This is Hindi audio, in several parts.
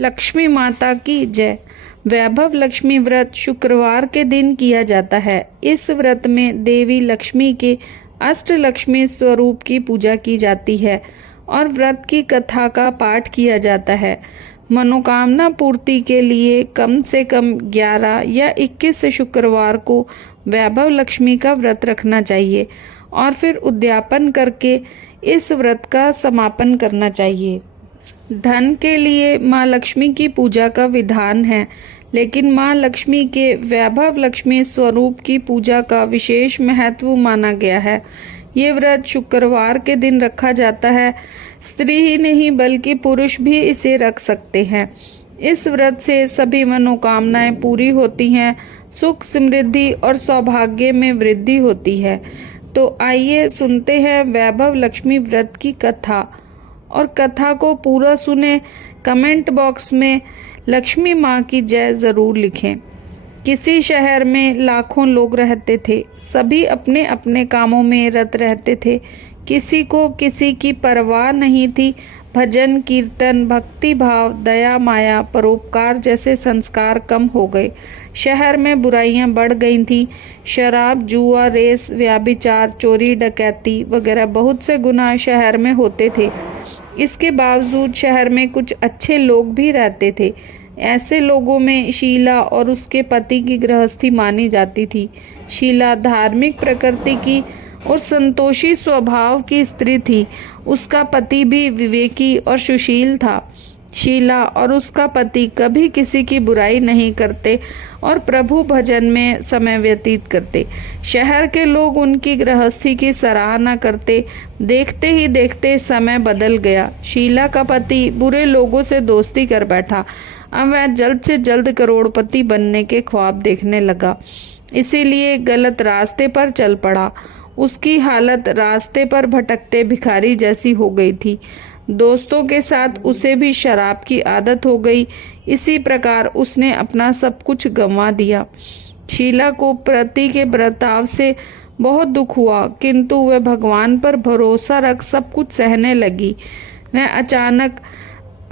लक्ष्मी माता की जय। वैभव लक्ष्मी व्रत शुक्रवार के दिन किया जाता है। इस व्रत में देवी लक्ष्मी के अष्टलक्ष्मी स्वरूप की पूजा की जाती है और व्रत की कथा का पाठ किया जाता है। मनोकामना पूर्ति के लिए कम से कम 11 या 21 शुक्रवार को वैभव लक्ष्मी का व्रत रखना चाहिए और फिर उद्यापन करके इस व्रत का समापन करना चाहिए। धन के लिए माँ लक्ष्मी की पूजा का विधान है, लेकिन माँ लक्ष्मी के वैभव लक्ष्मी स्वरूप की पूजा का विशेष महत्व माना गया है। ये व्रत शुक्रवार के दिन रखा जाता है। स्त्री ही नहीं बल्कि पुरुष भी इसे रख सकते हैं। इस व्रत से सभी मनोकामनाएं पूरी होती हैं, सुख समृद्धि और सौभाग्य में वृद्धि होती है। तो आइए सुनते हैं वैभव लक्ष्मी व्रत की कथा, और कथा को पूरा सुने। कमेंट बॉक्स में लक्ष्मी माँ की जय ज़रूर लिखें। किसी शहर में लाखों लोग रहते थे। सभी अपने अपने कामों में रत रहते थे। किसी को किसी की परवाह नहीं थी। भजन कीर्तन, भक्ति भाव, दया माया, परोपकार जैसे संस्कार कम हो गए। शहर में बुराइयां बढ़ गई थीं। शराब, जुआ, रेस, व्याभिचार, चोरी, डकैती वगैरह बहुत से गुनाह शहर में होते थे। इसके बावजूद शहर में कुछ अच्छे लोग भी रहते थे। ऐसे लोगों में शीला और उसके पति की गृहस्थी मानी जाती थी। शीला धार्मिक प्रकृति की और संतोषी स्वभाव की स्त्री थी। उसका पति भी विवेकी और सुशील था। शीला और उसका पति कभी किसी की बुराई नहीं करते और प्रभु भजन में समय व्यतीत करते। शहर के लोग उनकी गृहस्थी की सराहना करते। देखते ही देखते समय बदल गया। शीला का पति बुरे लोगों से दोस्ती कर बैठा। अब वह जल्द से जल्द करोड़पति बनने के ख्वाब देखने लगा, इसीलिए गलत रास्ते पर चल पड़ा। उसकी हालत रास्ते पर भटकते भिखारी जैसी हो गई थी। दोस्तों के साथ उसे भी शराब की आदत हो गई। इसी प्रकार उसने अपना सब कुछ गंवा दिया। शीला को पति के बर्ताव से बहुत दुख हुआ, किंतु वह भगवान पर भरोसा रख सब कुछ सहने लगी।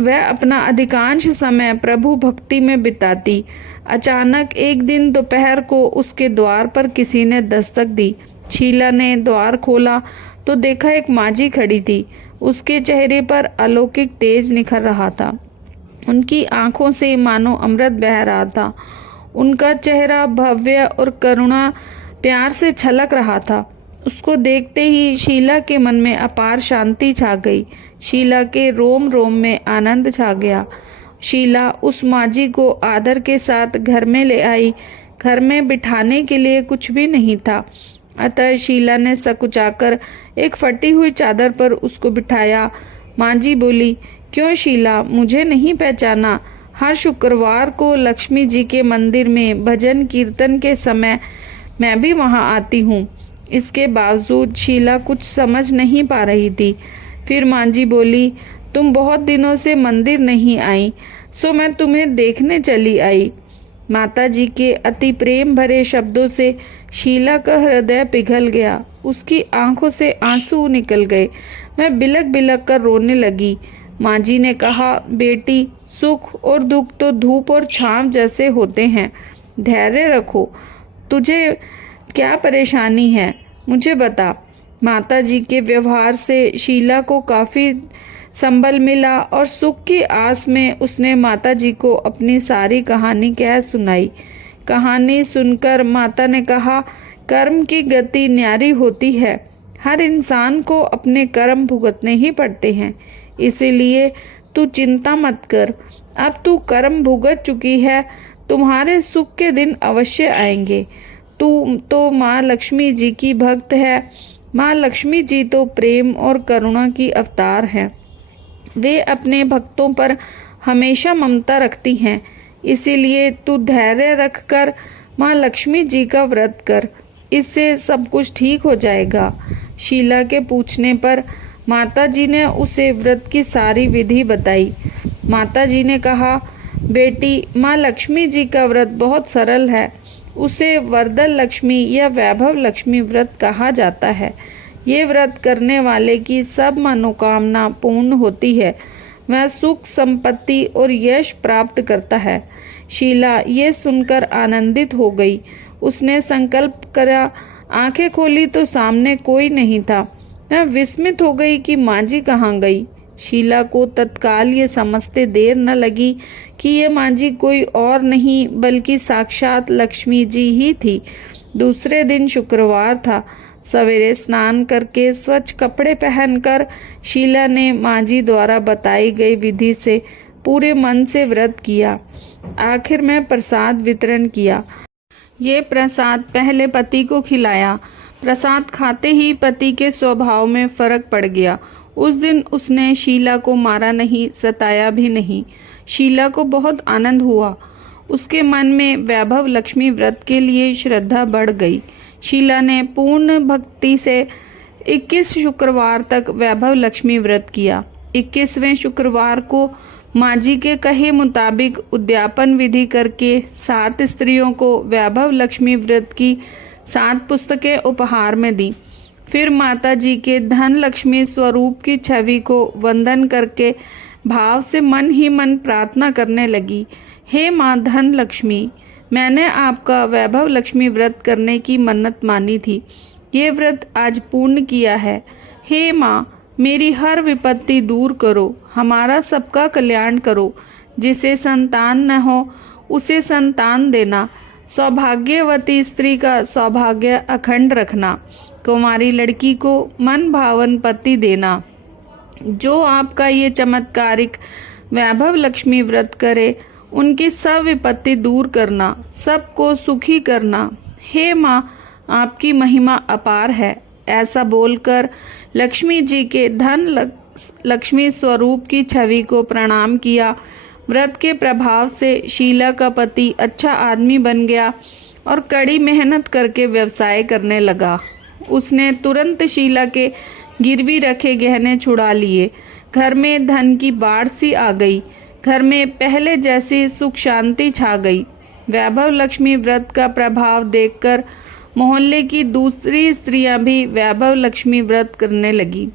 वह अपना अधिकांश समय प्रभु भक्ति में बिताती। अचानक एक दिन दोपहर को उसके द्वार पर किसी ने दस्तक दी। शीला ने द्वार खोला तो देखा एक मांझी खड़ी थी। उसके चेहरे पर अलौकिक तेज निखर रहा था। उनकी आंखों से मानो अमृत बह रहा था। उनका चेहरा भव्य और करुणा प्यार से छलक रहा था। उसको देखते ही शीला के मन में अपार शांति छा गई। शीला के रोम रोम में आनंद छा गया। शीला उस मांझी को आदर के साथ घर में ले आई। घर में बिठाने के लिए कुछ भी नहीं था, अतः शीला ने सकुचाकर एक फटी हुई चादर पर उसको बिठाया। मांझी बोली, क्यों शीला, मुझे नहीं पहचाना? हर शुक्रवार को लक्ष्मी जी के मंदिर में भजन कीर्तन के समय मैं भी वहां आती हूँ। इसके बावजूद शीला कुछ समझ नहीं पा रही थी। फिर मांझी बोली, तुम बहुत दिनों से मंदिर नहीं आई, सो मैं तुम्हें देखने चली आई। माताजी के अति प्रेम भरे शब्दों से शीला का हृदय पिघल गया। उसकी आंखों से आंसू निकल गए। वह बिलक बिलक कर रोने लगी। मांझी ने कहा, बेटी, सुख और दुख तो धूप और छांव जैसे होते हैं। धैर्य रखो। तुझे क्या परेशानी है, मुझे बता। माताजी के व्यवहार से शीला को काफी संबल मिला और सुख की आस में उसने माताजी को अपनी सारी कहानी कह सुनाई। कहानी सुनकर माता ने कहा, कर्म की गति न्यारी होती है। हर इंसान को अपने कर्म भुगतने ही पड़ते हैं, इसीलिए तू चिंता मत कर। अब तू कर्म भुगत चुकी है, तुम्हारे सुख के दिन अवश्य आएंगे। तू तो माँ लक्ष्मी जी की भक्त है। माँ लक्ष्मी जी तो प्रेम और करुणा की अवतार हैं। वे अपने भक्तों पर हमेशा ममता रखती हैं। इसीलिए तू धैर्य रखकर माँ लक्ष्मी जी का व्रत कर, इससे सब कुछ ठीक हो जाएगा। शीला के पूछने पर माताजी ने उसे व्रत की सारी विधि बताई। माताजी ने कहा, बेटी, माँ लक्ष्मी जी का व्रत बहुत सरल है। उसे वरदल लक्ष्मी या वैभव लक्ष्मी व्रत कहा जाता है। ये व्रत करने वाले की सब मनोकामना पूर्ण होती है। वह सुख, संपत्ति और यश प्राप्त करता है। शीला ये सुनकर आनंदित हो गई। उसने संकल्प करा, आंखें खोली तो सामने कोई नहीं था। वह विस्मित हो गई कि माँ जी कहाँ गई। शीला को तत्काल ये समझते देर न लगी कि ये माँ जी कोई और नहीं बल्कि साक्षात लक्ष्मी जी ही थी। दूसरे दिन शुक्रवार था। सवेरे स्नान करके स्वच्छ कपड़े पहनकर शीला ने माँ जी द्वारा बताई गई विधि से पूरे मन से व्रत किया। आखिर में प्रसाद वितरण किया। ये प्रसाद पहले पति को खिलाया। प्रसाद खाते ही पति के स्वभाव में फर्क पड़ गया। उस दिन उसने शीला को मारा नहीं, सताया भी नहीं। शीला को बहुत आनंद हुआ। उसके मन में वैभव लक्ष्मी व्रत के लिए श्रद्धा बढ़ गई। शीला ने पूर्ण भक्ति से 21 शुक्रवार तक वैभव लक्ष्मी व्रत किया। 21वें शुक्रवार को माँ जी के कहे मुताबिक उद्यापन विधि करके 7 स्त्रियों को वैभव लक्ष्मी व्रत की 7 पुस्तकें उपहार में दी। फिर माता जी के धन लक्ष्मी स्वरूप की छवि को वंदन करके भाव से मन ही मन प्रार्थना करने लगी, हे माँ धन लक्ष्मी, मैंने आपका वैभव लक्ष्मी व्रत करने की मन्नत मानी थी। ये व्रत आज पूर्ण किया है। हे माँ, मेरी हर विपत्ति दूर करो, हमारा सबका कल्याण करो। जिसे संतान न हो उसे संतान देना, सौभाग्यवती स्त्री का सौभाग्य अखंड रखना, कुमारी लड़की को मन भावन पति देना। जो आपका ये चमत्कारिक वैभव लक्ष्मी व्रत करे उनकी सब विपत्ति दूर करना, सबको सुखी करना। हे माँ, आपकी महिमा अपार है। ऐसा बोलकर लक्ष्मी जी के धन लक्ष्मी स्वरूप की छवि को प्रणाम किया। व्रत के प्रभाव से शीला का पति अच्छा आदमी बन गया और कड़ी मेहनत करके व्यवसाय करने लगा। उसने तुरंत शीला के गिरवी रखे गहने छुड़ा लिए। घर में धन की बाढ़ सी आ गई। घर में पहले जैसी सुख शांति छा गई। वैभव लक्ष्मी व्रत का प्रभाव देखकर मोहल्ले की दूसरी स्त्रियां भी वैभव लक्ष्मी व्रत करने लगी।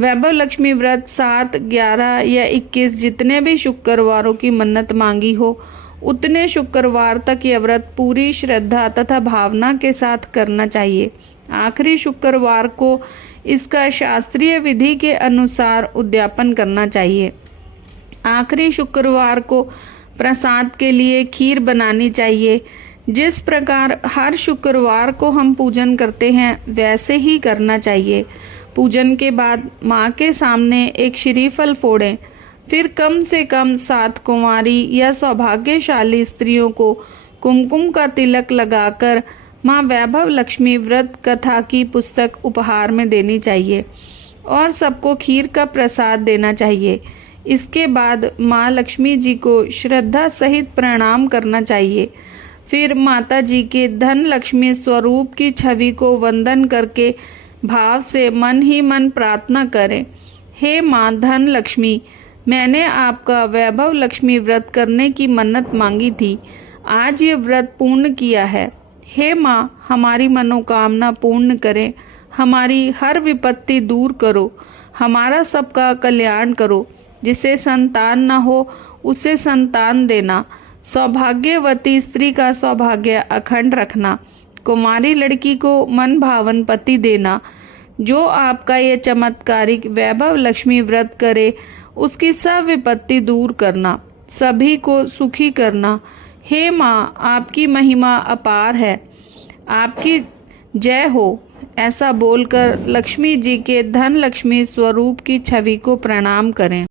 वैभव लक्ष्मी व्रत 7, 11 या 21 जितने भी शुक्रवारों की मन्नत मांगी हो उतने शुक्रवार तक यह व्रत पूरी श्रद्धा तथा भावना के साथ करना चाहिए। आखिरी शुक्रवार को इसका शास्त्रीय विधि के अनुसार उद्यापन करना चाहिए। आखिरी शुक्रवार को प्रसाद के लिए खीर बनानी चाहिए। जिस प्रकार हर शुक्रवार को हम पूजन करते हैं वैसे ही करना चाहिए। पूजन के बाद माँ के सामने एक श्रीफल फोड़ें। फिर कम से कम 7 कुंवारी या सौभाग्यशाली स्त्रियों को कुमकुम का तिलक लगाकर माँ वैभव लक्ष्मी व्रत कथा की पुस्तक उपहार में देनी चाहिए और सबको खीर का प्रसाद देना चाहिए। इसके बाद माँ लक्ष्मी जी को श्रद्धा सहित प्रणाम करना चाहिए। फिर माता जी के धन लक्ष्मी स्वरूप की छवि को वंदन करके भाव से मन ही मन प्रार्थना करें, हे माँ धन लक्ष्मी, मैंने आपका वैभव लक्ष्मी व्रत करने की मन्नत मांगी थी। आज ये व्रत पूर्ण किया है। हे माँ, हमारी मनोकामना पूर्ण करें, हमारी हर विपत्ति दूर करो, हमारा सबका कल्याण करो। जिसे संतान न हो उसे संतान देना, सौभाग्यवती स्त्री का सौभाग्य अखंड रखना, कुमारी लड़की को मन भावन पति देना। जो आपका ये चमत्कारिक वैभव लक्ष्मी व्रत करे उसकी सब विपत्ति दूर करना, सभी को सुखी करना। हे माँ, आपकी महिमा अपार है, आपकी जय हो। ऐसा बोलकर लक्ष्मी जी के धन लक्ष्मी स्वरूप की छवि को प्रणाम करें।